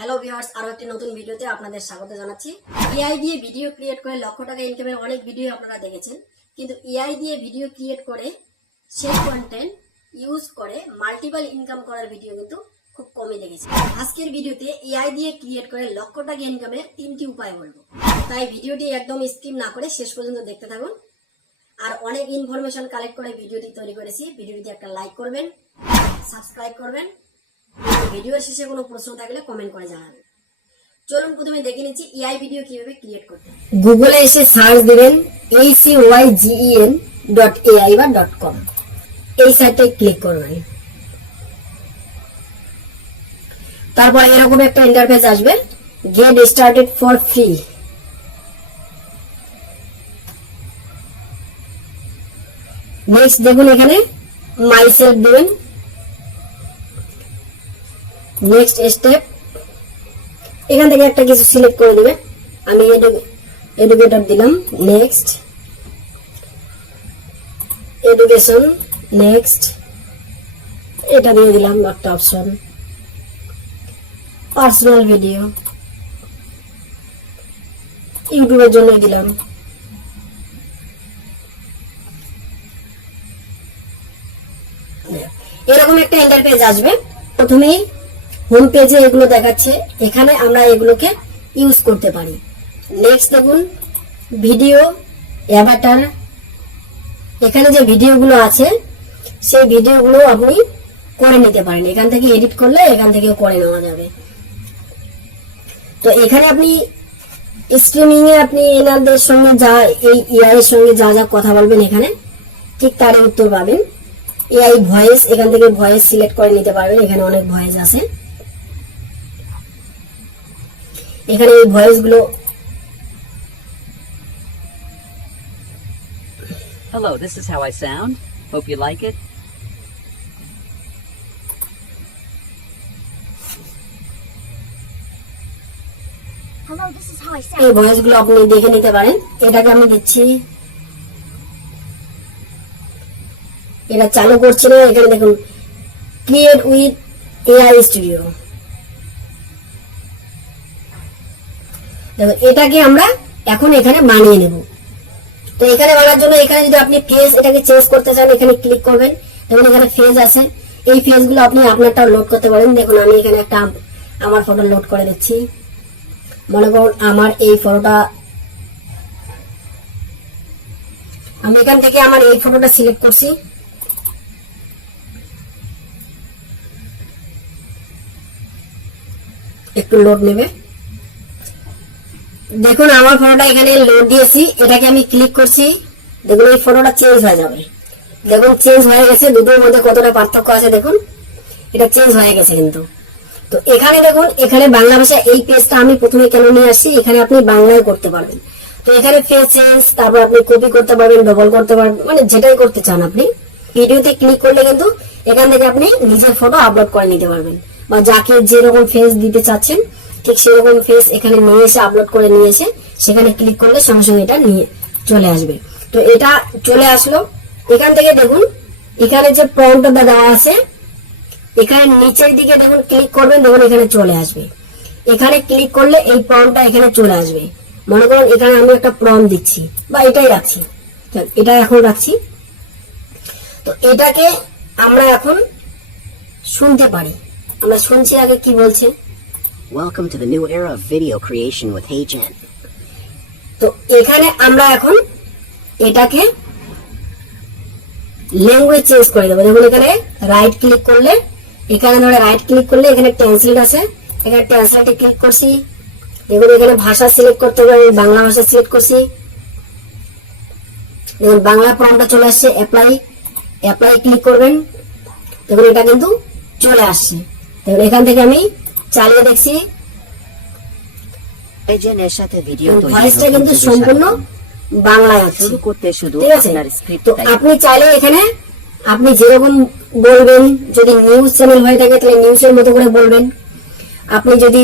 Hello viewers, আরো একটি নতুন ভিডিওতে আপনাদের স্বাগত জানাচ্ছি। এআই দিয়ে ভিডিও ক্রিয়েট করে লক্ষ টাকা ইনকামের অনেক ভিডিও আপনারা দেখেছেন, কিন্তু এআই দিয়ে ভিডিও ক্রিয়েট করে সেই কন্টেন্ট ইউজ করে মাল্টিপল ইনকাম করার ভিডিও কিন্তু খুব কমই দেখেছি। আজকের ভিডিওতে এআই দিয়ে ক্রিয়েট করে লক্ষ টাকা ইনকামের 3টি উপায় বলবো, তাই ভিডিওটি একদম স্কিপ না করে শেষ পর্যন্ত দেখতে থাকুন। আর অনেক ইনফরমেশন কালেক্ট করে ভিডিওটি তৈরি করেছি। ভিডিওটিতে একটা লাইক করবেন, সাবস্ক্রাইব করবেন। ভিডিওর শেষে কোনো প্রশ্ন থাকলে কমেন্ট করে জানাবেন। চলুন প্রথমে দেখে নিচ্ছি এআই ভিডিও কিভাবে ক্রিয়েট করতে। গুগলে এসে সার্চ দিবেন acygen.ai বা .com, এই সাইটটায় ক্লিক করবেন। তারপর এরকম একটা ইন্টারফেস আসবে, get started for free. Next দেখুন এখানে মাইসেলফ দিবেন। নেক্সট স্টেপ, এখান থেকে একটা কিছু সিলেক্ট করে দিবেন। আমি এডুকেটর দিলাম। নেক্সট এডুকেশন, নেক্সট এটা দিয়ে দিলাম একটা অপশন। পার্সোনাল ভিডিও, ইউটিউবের জন্য দিলাম। এরকম একটা ইন্টারফেস আসবে। প্রথমেই হোম পেজে এগুলো দেখাচ্ছে, এখানে আমরা এগুলোকে ইউজ করতে পারি। নেক্সট দেখুন ভিডিও অ্যাভাটার, এখানে যে ভিডিওগুলো আছে সেই ভিডিওগুলো আপনি করে নিতে পারেন। এখান থেকে এডিট করলে এখান থেকেও করে নেওয়া যাবে। তো এখানে আপনি স্ট্রিমিং এ আপনি এনাদের সঙ্গে যা এই এআই এর সঙ্গে যা যা কথা বলবেন এখানে ঠিক তার উত্তর পাবেন। এআই ভয়েস, এখান থেকে ভয়েস সিলেক্ট করে নিতে পারবেন। এখানে অনেক ভয়েস আছে, এখানে এই ভয়েস গুলো। Hello, this is how I sound. Hope you like it. Hello, this is how I sound. এই ভয়েস গুলো আপনি দেখে নিতে পারেন। এটাকে আমি দিচ্ছি, এটা চালু করছি না। এখানে দেখুন ক্রিয়েট উইথ এআই স্টুডিও। দেখুন এটাকে আমরা এখন এখানে বানিয়ে নেব। তো এখানে বানার জন্য এখানে যদি আপনি ফেজ এটাকে চেঞ্জ করতে চান এখানে ক্লিক করবেন। দেখুন এখানে ফেজ আছে, এই ফেজ গুলো আপনি আপনারটা লোড করতে পারেন। দেখুন আমি এখানে একটা আমার ফটো লোড করে দিচ্ছি। মনে করুন আমার এই ফটোটা, আমি এখান থেকে আমার এই ফটোটা সিলেক্ট করছি। একটু লোড নেবে। দেখুন আমার ফটোটা এখানে লোড দিয়েছি, এটাকে আমি ক্লিক করছি। দেখুন এই ফটোটা চেঞ্জ হয়ে যাবে। দেখুন চেঞ্জ হয়ে গেছে, দুটোর মধ্যে কতটা পার্থক্য আছে দেখুন, এটা চেঞ্জ হয়ে গেছে কিন্তু। তো এখানে দেখুন এখানে বাংলা ভাষা, এই পেজটা আমি প্রথমে কেন নিয়ে আসছি, এখানে আপনি বাংলায় করতে পারবেন। তো এখানে পেজ চেঞ্জ, তারপর আপনি কপি করতে পারবেন, ডবল করতে পারবেন, মানে যেটাই করতে চান আপনি। ভিডিওতে ক্লিক করলে কিন্তু এখান থেকে আপনি নিজের ফটো আপলোড করে নিতে পারবেন, বা যাকে যেরকম ফেস দিতে চাচ্ছেন ঠিক সেরকম ফেস এখানে নিয়ে এসে আপলোড করে নিয়ে এসে সেখানে ক্লিক করলে সঙ্গে সঙ্গে এটা নিয়ে চলে আসবে। তো এটা চলে আসলো। এখান থেকে দেখুন এখানে যে প্রম্পটটা দেওয়া আছে, এখানে নিচের দিকে দেখুন ক্লিক করবেন, দেখুন এখানে চলে আসবে। এখানে ক্লিক করলে এই প্রম্পটটা এখানে চলে আসবে। মনে করুন এখানে আমি একটা প্রম্পট দিচ্ছি, বা এটাই রাখছি, এটা এখন রাখছি। তো এটাকে আমরা এখন শুনতে পারি। আমরা শুনছি আগে কি বলছে। Welcome to the new era of video creation with HeyGen. তো এখানে আমরা এখন এটাকে ল্যাঙ্গুয়েজ চেঞ্জ করে দেবো। দেখুন এখানে রাইট ক্লিক করলে, এখানে ধরে রাইট ক্লিক করলে এখানে ট্রান্সলেট আছে, এখানে ট্রান্সলেটে ক্লিক করছি। দেখুন এখানে ভাষা সিলেক্ট করতে হবে, আমি বাংলা ভাষা সিলেক্ট করছি। দেখুন বাংলা প্রম্পটটা চলে আসছে। অ্যাপ্লাই ক্লিক করবেন, দেখুন এটা কিন্তু চলে আসছে। দেখুন এখান থেকে আমি চালিয়ে দেখছি, HeyGen এর সাথে ভিডিও তৈরি ভয়েসটা কিন্তু সম্পূর্ণ বাংলায় আছে। শুরু করতে শুধু ঠিক আছে। আপনার স্ক্রিপ্ট তো আপনি চাইলে এখানে আপনি যেরকম বলবেন, যদি নিউজ চ্যানেল হয়ে থাকে তাহলে নিউজের মতো করে বলবেন। আপনি যদি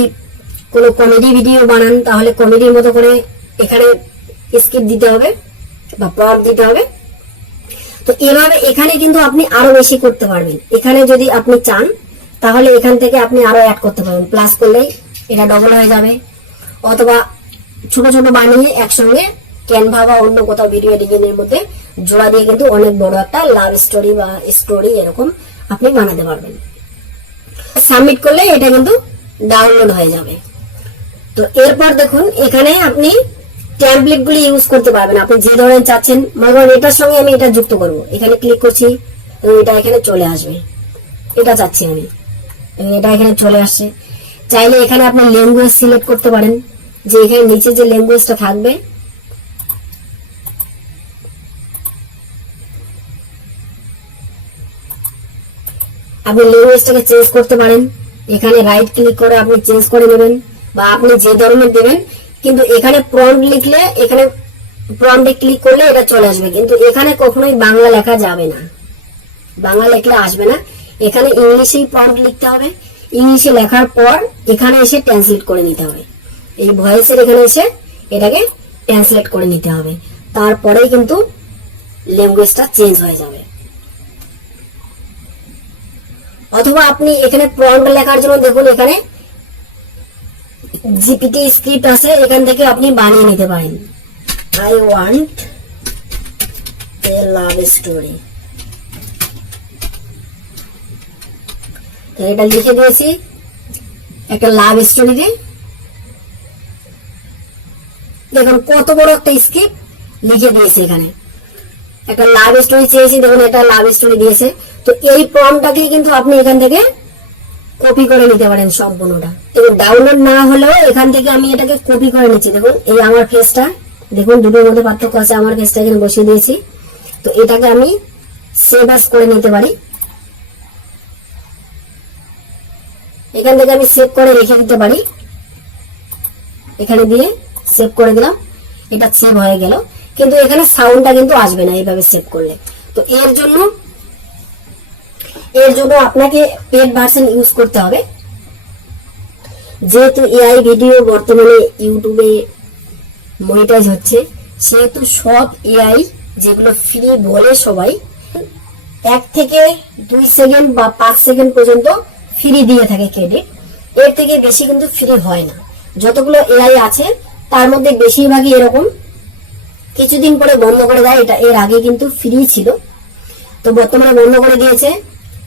কোনো কমেডি ভিডিও বানান তাহলে কমেডির মতো করে এখানে স্ক্রিপ্ট দিতে হবে বা প্রম্পট দিতে হবে। তো এভাবে এখানে কিন্তু আপনি আরো বেশি করতে পারবেন। এখানে যদি আপনি চান তাহলে এখান থেকে আপনি আরো অ্যাড করতে পারবেন, প্লাস করলেই এটা ডবল হয়ে যাবে, অথবা ছোট ছোট বানিয়ে একসঙ্গে ক্যানভা বা অন্য কোথাও ভিডিও এডিটিং এর মধ্যে জোড়া দিয়ে কিন্তু অনেক বড় একটা লাভ স্টোরি বা স্টোরি এরকম আপনি বানাতে পারবেন। সাবমিট করলে এটা কিন্তু ডাউনলোড হয়ে যাবে। তো এরপর দেখুন এখানে আপনি টেমপ্লেট গুলি ইউজ করতে পারবেন, আপনি যে ধরনের চাচ্ছেন। মনে করেন এটার সঙ্গে আমি এটা যুক্ত করব, এখানে ক্লিক করছি এবং এটা এখানে চলে আসবে, এটা চাচ্ছি আমি, এটা এখানে চলে আসছে। চাইলে এখানে আপনি ল্যাঙ্গুয়েজ সিলেক্ট করতে পারেন, যে এখানে নিচে যে ল্যাঙ্গুয়েজটা থাকবে আপনি ল্যাঙ্গুয়েজটাকে চেঞ্জ করতে পারেন। এখানে রাইট ক্লিক করে আপনি চেঞ্জ করে নেবেন, বা আপনি যে ধরনের দেবেন। কিন্তু এখানে প্রম্পট লিখলে, এখানে প্রম্পটে ক্লিক করলে এটা চলে আসবে, কিন্তু এখানে কখনোই বাংলা লেখা যাবে না, বাংলা লিখলে আসবে না। এখানে ইংলিশেই প্রম্পট লিখতে হবে, ইংলিশে লেখার পর এখানে এসে ট্রান্সলেট করে নিতে হবে, এই ভয়েসের এখানে এসে এটাকে ট্রান্সলেট করে নিতে হবে, তারপরেই কিন্তু ল্যাঙ্গুয়েজটা চেঞ্জ হয়ে যাবে। অথবা আপনি এখানে প্রম্পট লেখার জন্য দেখুন এখানে জিপিটি স্ক্রিপ্ট আছে, এখান থেকে আপনি বানিয়ে নিতে পারেন। I want a love story, এটা লিখে দিয়েছি একটা লাভ স্টোরিতে। দেখুন কত বড় একটা স্ক্রিপ্ট লিখে দিয়েছে, এখানে একটা লাভ স্টোরি চেয়েছি, দেখুন এটা লাভ স্টোরি দিয়েছে। তো এই প্রম্পটটাকে কিন্তু আপনি এখান থেকে কপি করে নিতে পারেন সম্পূর্ণটা। দেখুন ডাউনলোড না হলেও এখান থেকে আমি এটাকে কপি করে নিচ্ছি। দেখুন এই আমার ফেসটা, দেখুন দুটোর মধ্যে পার্থক্য আছে, আমার ফেসটা এখানে বসিয়ে দিয়েছি। তো এটাকে আমি সেভ অ্যাজ করে নিতে পারি, এখান থেকে আমি সেভ করে রেখে দিতে পারি, এখানে দিয়ে সেভ করে দিলাম, এটা সেভ হয়ে গেল। কিন্তু এখানে সাউন্ডটা কিন্তু আসবে না এইভাবে সেভ করলে। তো এর জন্য আপনাকে পেড ভার্সন ইউজ করতে হবে। যেহেতু এআই ভিডিও বর্তমানে ইউটিউবে মনিটাইজ হচ্ছে, সেহেতু সব এআই যেগুলো ফ্রি বলে সবাই 1 থেকে 2 সেকেন্ড বা 5 সেকেন্ড পর্যন্ত ফ্রি দিয়ে থাকে ক্রেডিট, এর থেকে বেশি কিন্তু ফ্রি হয় না। যতগুলো এআই আছে তার মধ্যে বেশিরভাগই এরকম কিছুদিন পরে বন্ধ করে দেয়, এটা এর আগে কিন্তু ফ্রি ছিল, তো বর্তমানে বন্ধ করে দিয়েছে।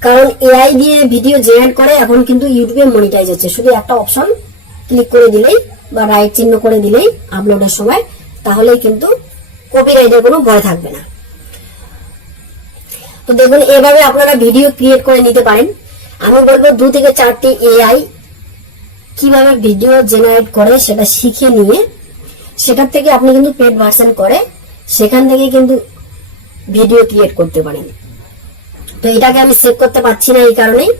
কারণ এআই দিয়ে ভিডিও জেনারেট করে এখন কিন্তু ইউটিউবে মনিটাইজ হচ্ছে, শুধু একটা অপশন ক্লিক করে দিলেই বা রাইট চিহ্ন করে দিলেই আপলোডের সময়, তাহলেই কিন্তু কপিরাইটের কোনো ভয় থাকবে না। তো দেখুন এভাবে আপনারা ভিডিও ক্রিয়েট করে নিতে পারেন। আমি বলবো 2 থেকে 4টি এআই কিভাবে ভিডিও জেনারেট করে সেটা শিখে নিয়ে সেটার থেকে আপনি কিন্তু পেড ভার্সন করে সেখান থেকে কিন্তু ভিডিও ক্রিয়েট করতে পারেন। তো এটাকে আমি সেভ করতে পারছি না এই কারণেই,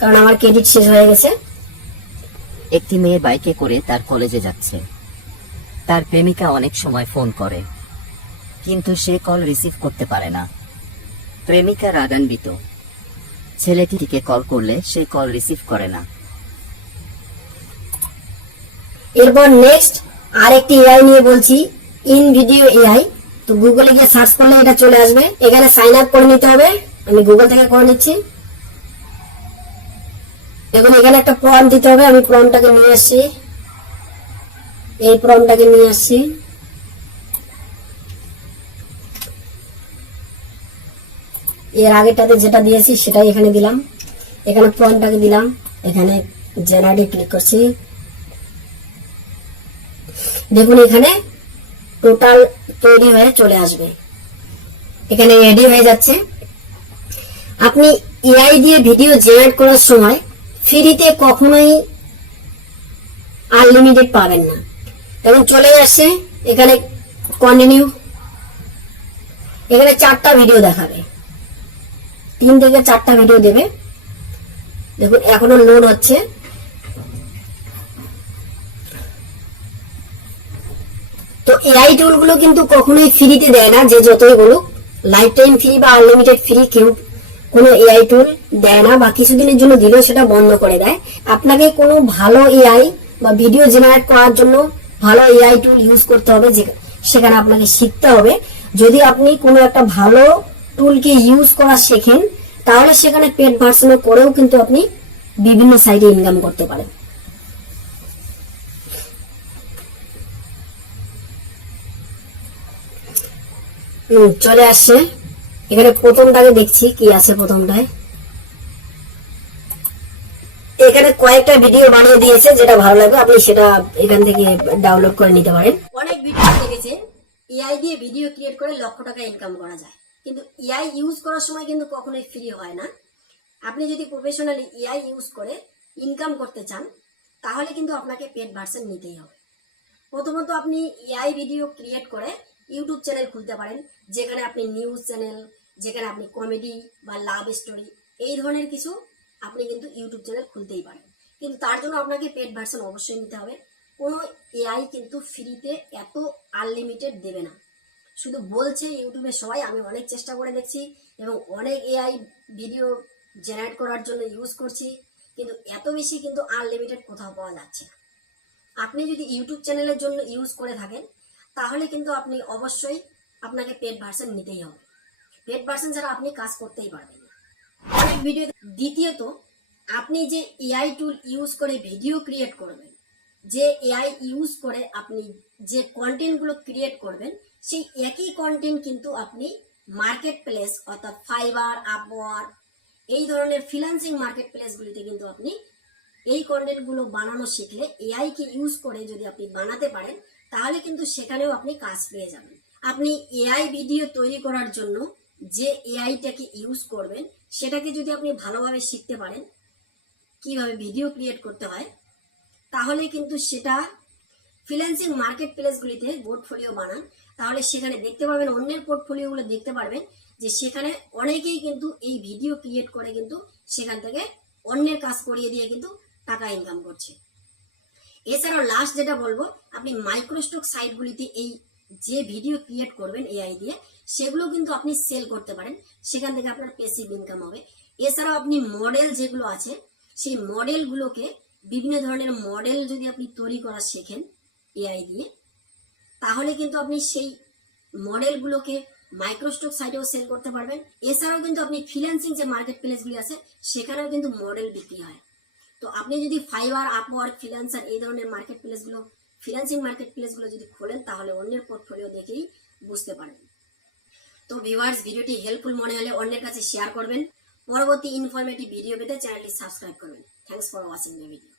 কারণ আমার ক্রেডিট শেষ হয়ে গেছে। একটি মেয়ে বাইকে করে তার কলেজে যাচ্ছে। তার প্রেমিকা অনেক সময় ফোন করে, কিন্তু সে কল রিসিভ করতে পারে না। প্রেমিকা রাগান্বিত, ছেলেটিকে কল করলে সে কল রিসিভ করে না। এরপর নেক্সট আরেকটি এআই নিয়ে বলছি, ইন ভিডিও এআই। তো গুগলে গিয়ে সার্চ করলে এটা চলে আসবে, এখানে সাইন আপ করে নিতে হবে, আমি গুগল থেকে করে নিচ্ছি। দেখুন এখানে একটা প্রম্পট দিতে হবে, আমি প্রম্পটটাকে নিয়ে আসছি, এই প্রম্পটটাকে নিয়ে আসছি। এর আগেটাতে যেটা দিয়েছি সেটাই এখানে দিলাম, এখানে প্রম্পটটাকে দিলাম, এখানে জেনারেটে ক্লিক করছি। দেখুন এখানে টোটাল তৈরি হয়ে চলে আসবে, এখানে রেডি হয়ে যাচ্ছে। আপনি এআই দিয়ে ভিডিও জেনারেট করার সময় ফ্রিতে কখনোই আনলিমিটেড পাবেন না। এবং চলে আসছে এখানে কন্টিনিউ, এখানে 4টা ভিডিও দেখাবে, 3 থেকে 4টা ভিডিও দেবে। দেখুন এখনো লোড হচ্ছে। তো এআই টুল গুলো কিন্তু কখনোই ফ্রিতে দেয় না, যে যতই বলুক লাইফ টাইম ফ্রি বা আনলিমিটেড ফ্রি কেউ কোনো এআই টুল দেয় না, বা কিছুদিনের জন্য দিলেও সেটা বন্ধ করে দেয়। আপনাকে কোনো ভালো এআই বা ভিডিও জেনারেট করার জন্য ভালো এআই টুল ইউজ করতে হবে, সেখানে আপনাকে শিখতে হবে। যদি আপনি কোনো একটা ভালো টুলকে ইউজ করা শেখেন তাহলে সেখানে পেড ভার্সনে করেও কিন্তু আপনি বিভিন্ন সাইটে ইনকাম করতে পারেন। চলে আসছে। এখানে প্রথমটাকে দেখছি কি আছে প্রথমটায়। এখানে কয়েকটা ভিডিও বানিয়ে দিয়েছে, যেটা ভালো লাগবে আপনি সেটা এখান থেকে ডাউনলোড করে নিতে পারেন। অনেক ভিডিও দেখেছে এআই দিয়ে ভিডিও ক্রিয়েট করে লক্ষ টাকা ইনকাম করা যায়, কিন্তু এআই ইউজ করার সময় কিন্তু কখনোই ফ্রি হয় না। আপনি যদি প্রফেশনালি এআই ইউজ করে ইনকাম করতে চান তাহলে কিন্তু আপনাকে পেড ভার্সন নিতেই হবে। প্রথমত আপনি এআই ভিডিও ক্রিয়েট করে ইউটিউব চ্যানেল খুলতে পারেন, যেখানে আপনি নিউজ চ্যানেল, যেখানে আপনি কমেডি বা লাভ স্টোরি এই ধরনের কিছু আপনি কিন্তু ইউটিউব চ্যানেল খুলতেই পারেন। কিন্তু তার জন্য আপনাকে পেড ভার্সন অবশ্যই নিতে হবে। কোনো এআই কিন্তু ফ্রিতে এত আনলিমিটেড দেবে না। শুধু বলছে ইউটিউবে সবাই, আমি অনেক চেষ্টা করে দেখছি এবং অনেক এআই ভিডিও জেনারেট করার জন্য ইউজ করছি, কিন্তু এত বেশি কিন্তু আনলিমিটেড কোথাও পাওয়া যাচ্ছে না। আপনি যদি ইউটিউব চ্যানেলের জন্য ইউজ করে থাকেন তাহলে কিন্তু আপনি অবশ্যই আপনাকে পেড ভার্সন নিতেই হবে। পেড ভার্সন ছাড়া আপনি কাজ করতেই পারবেন না। অনেক ভিডিও। দ্বিতীয়ত, আপনি যে এআই টুল ইউজ করে ভিডিও ক্রিয়েট করবেন, যে এআই ইউজ করে আপনি যে কন্টেন্টগুলো ক্রিয়েট করবেন, সেই একই কন্টেন্ট কিন্তু আপনি মার্কেট প্লেস অর্থাৎ ফাইবার, আপওয়ার্ক এই ধরনের ফ্রিল্যান্সিং মার্কেট প্লেসগুলিতে কিন্তু আপনি এই কন্টেন্টগুলো বানানো শিখলে, এআই কে ইউজ করে যদি আপনি বানাতে পারেন তাহলে কিন্তু সেখানেও আপনি কাজ পেয়ে যাবেন। আপনি এআই ভিডিও তৈরি করার জন্য যে এআইটাকে ইউজ করবেন সেটাকে যদি আপনি ভালোভাবে শিখতে পারেন কিভাবে ভিডিও ক্রিয়েট করতে হয়, তাহলে কিন্তু সেটা ফ্রিল্যান্সিং মার্কেট প্লেসগুলিতে পোর্টফোলিও বানান, তাহলে সেখানে দেখতে পাবেন, অন্যের পোর্টফোলিওগুলো দেখতে পারবেন যে সেখানে অনেকেই কিন্তু এই ভিডিও ক্রিয়েট করে কিন্তু সেখান থেকে অন্যের কাজ করিয়ে দিয়ে কিন্তু টাকা ইনকাম করছে। এছাড়াও লাস্ট যেটা বলবো, আপনি মাইক্রোস্টক সাইটগুলিতে এই যে ভিডিও ক্রিয়েট করবেন এআই দিয়ে, সেগুলো কিন্তু আপনি সেল করতে পারেন, সেখান থেকে আপনার প্যাসিভ ইনকাম হবে। এছাড়াও আপনি মডেল যেগুলো আছে সেই মডেলগুলোকে, বিভিন্ন ধরনের মডেল যদি আপনি তৈরি করা শেখেন এআই দিয়ে, তাহলে কিন্তু আপনি সেই মডেলগুলোকে মাইক্রোস্টক সাইটেও সেল করতে পারবেন। এছাড়াও কিন্তু আপনি ফ্রিল্যান্সিং যে মার্কেট প্লেসগুলি আছে সেখানেও কিন্তু মডেল বিক্রি হয়। তো আপনি যদি ফাইবার, আপওয়ার্ক, ফ্রিল্যান্সার এই ধরনের মার্কেট প্লেসগুলো, ফ্রিল্যান্সিং মার্কেট প্লেসগুলো যদি খোলেন তাহলে অন্যের পোর্টফোলিও দেখেই বুঝতে পারবেন। তো ভিউয়ার্স, ভিডিওটি হেল্পফুল মনে হলে অন্যের কাছে শেয়ার করবেন। পরবর্তী ইনফরমেটিভ ভিডিও পেতে চ্যানেলটি সাবস্ক্রাইব করবেন। Thanks for watching the video.